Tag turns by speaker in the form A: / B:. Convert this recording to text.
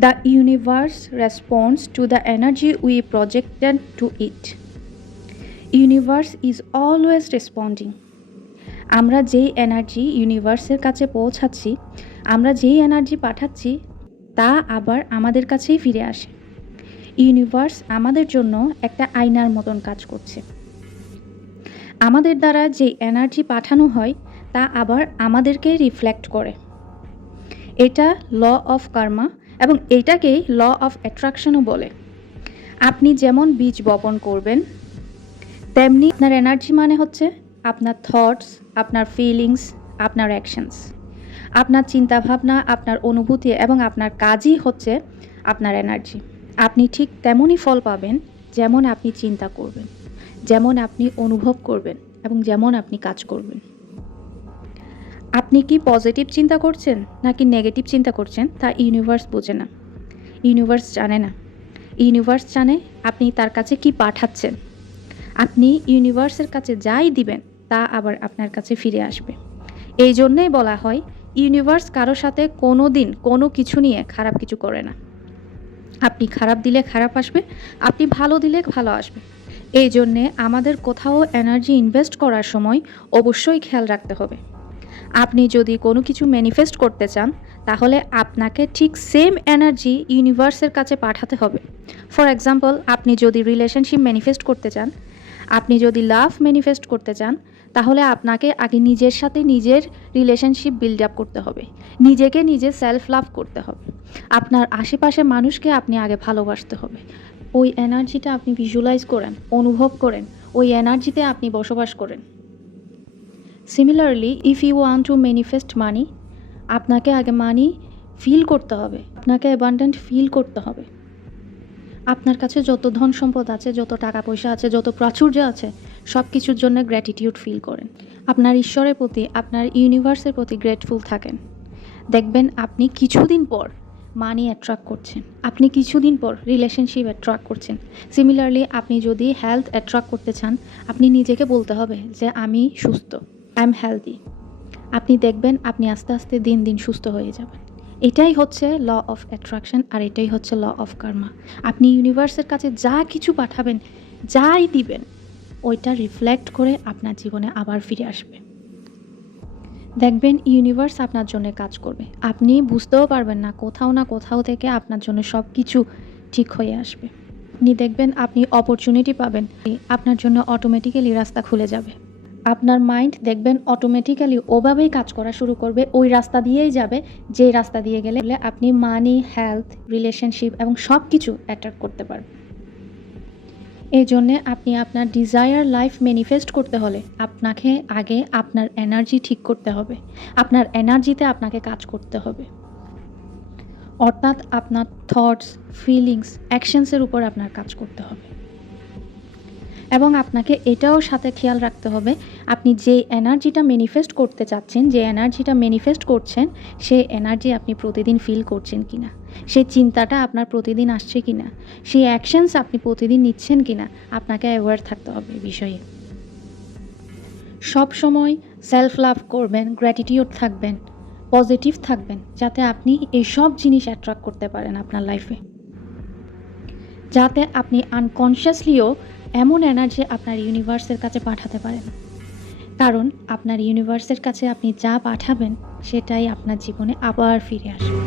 A: The universe responds to the energy we projected to it. Universe is always responding. আমরা যেই energy ইউনিভার্সের কাছে পৌঁছাচ্ছি, আমরা যেই এনার্জি পাঠাচ্ছি, তা আবার আমাদের কাছেই ফিরে আসে ইউনিভার্স আমাদের জন্য একটা আয়নার মতন কাজ করছে আমাদের দ্বারা যে এনার্জি পাঠানো হয়, তা আবার আমাদেরকে রিফ্লেক্ট করে এটা ল অফ কার্মা এবং এটাকেই ল অফ অ্যাট্রাকশনও বলে। আপনি যেমন বীজ বপন করবেন, তেমনি আপনার এনার্জি মানে হচ্ছে আপনার থটস আপনার ফিলিংস আপনার অ্যাকশনস আপনার চিন্তাভাবনা, আপনার অনুভূতি এবং আপনার কাজই হচ্ছে আপনার এনার্জি। আপনি ঠিক তেমনই ফল পাবেন যেমন আপনি চিন্তা করবেন, যেমন আপনি অনুভব করবেন এবং যেমন আপনি কাজ করবেন। আপনি কি পজিটিভ চিন্তা করছেন নাকি নেগেটিভ চিন্তা করছেন তা ইউনিভার্স বোঝে না। ইউনিভার্স জানে না। ইউনিভার্স জানে আপনি তার কাছে কি পাঠাচ্ছেন। আপনি ইউনিভার্সের কাছে যাই দিবেন তা আবার আপনার কাছে ফিরে আসবে। এই জন্যেই বলা হয়, ইউনিভার্স কারও সাথে কোনো দিন কোনো কিছু নিয়ে খারাপ কিছু করে না। আপনি খারাপ দিলে খারাপ আসবে, আপনি ভালো দিলে ভালো আসবে। এই জন্যে আমাদের কোথাও এনার্জি ইনভেস্ট করার সময় অবশ্যই খেয়াল রাখতে হবে। আপনি যদি কোনো কিছু ম্যানিফেস্ট করতে চান, তাহলে আপনাকে ঠিক সেম এনার্জি ইউনিভার্সের কাছে পাঠাতে হবে। ফর এক্সাম্পল আপনি যদি রিলেশনশিপ ম্যানিফেস্ট করতে চান, আপনি যদি লাভ ম্যানিফেস্ট করতে চান, তাহলে আপনাকে আগে নিজের সাথে নিজের রিলেশনশিপ বিল্ড আপ করতে হবে। নিজেকে নিজে সেলফ লাভ করতে হবে। আপনার আশেপাশে মানুষকে আপনি আগে ভালোবাসতে হবে। ওই এনার্জিটা আপনি ভিজুয়ালাইজ করেন, অনুভব করেন, ওই এনার্জিতে আপনি বসবাস করেন। Similarly if you want to manifest money আপনাকে আগে মানি ফিল করতে হবে। আপনাকে অ্যাবান্ডেন্ট ফিল করতে হবে। আপনার কাছে যত ধন সম্পদ আছে, যত টাকা পয়সা আছে, যত প্রাচুর্য আছে সব কিছুর জন্য গ্র্যাটিটিউড ফিল করেন। আপনার ঈশ্বরের প্রতি, আপনার ইউনিভার্সের প্রতি গ্রেটফুল থাকেন। দেখবেন আপনি কিছুদিন পর মানি অ্যাট্রাক্ট করছেন। আপনি কিছুদিন পর রিলেশনশিপ অ্যাট্রাক্ট করছেন। সিমিলারলি আপনি যদি হেলথ অ্যাট্রাক্ট করতে চান, আপনি নিজেকে বলতে হবে যে, আমি সুস্থ। আই এম হেলদি আপনি দেখবেন আপনি আস্তে আস্তে দিন দিন সুস্থ হয়ে যাবেন। এটাই হচ্ছে ল অফ অ্যাট্রাকশন আর এটাই হচ্ছে ল অফ কার্মা আপনি ইউনিভার্সের কাছে যা কিছু পাঠাবেন, যাই দিবেন, ওইটা রিফ্লেক্ট করে আপনার জীবনে আবার ফিরে আসবে। দেখবেন ইউনিভার্স আপনার জন্য কাজ করবে। আপনি বুঝতেও পারবেন না কোথাও না কোথাও থেকে আপনার জন্য সব কিছু ঠিক হয়ে আসবে। আপনি দেখবেন আপনি অপরচুনিটি পাবেন, আপনার জন্য অটোমেটিক্যালি রাস্তা খুলে যাবে। আপনার মাইন্ড দেখবেন অটোমেটিক্যালি ওভাবেই কাজ করা শুরু করবে, ওই রাস্তা দিয়েই যাবে যে রাস্তা দিয়ে গেলে আপনি মানি হেলথ রিলেশনশিপ এবং সব কিছু অ্যাট্রাক্ট করতে পারবেন। এই জন্যে আপনি আপনার ডিজায়ার লাইফ ম্যানিফেস্ট করতে হলে আপনাকে আগে আপনার এনার্জি ঠিক করতে হবে, আপনার এনার্জিতে আপনাকে কাজ করতে হবে। অর্থাৎ আপনার থটস ফিলিংস অ্যাকশনসের উপর আপনার কাজ করতে হবে। এবং আপনাকে এটাও সাথে খেয়াল রাখতে হবে, আপনি যে এনার্জিটা ম্যানিফেস্ট করতে চাচ্ছেন, যে এনার্জিটা ম্যানিফেস্ট করছেন সেই এনার্জি আপনি প্রতিদিন ফিল করছেন কি না সেই চিন্তাটা আপনার প্রতিদিন আসছে কি না সেই অ্যাকশনস আপনি প্রতিদিন নিচ্ছেন কি না আপনাকে অ্যাওয়ার থাকতে হবে বিষয়ে। সব সময় সেলফ লাভ করবেন গ্র্যাটিটিউড থাকবেন পজিটিভ থাকবেন, যাতে আপনি এই সব জিনিস অ্যাট্রাক্ট করতে পারেন আপনার লাইফে যাতে আপনি আনকনসিয়াসলিও এমন এনার্জি আপনার ইউনিভার্সের কাছে পাঠাতে পারেন কারণ আপনার ইউনিভার্সের কাছে আপনি যা পাঠাবেন, সেটাই আপনার জীবনে আবার ফিরে আসবে।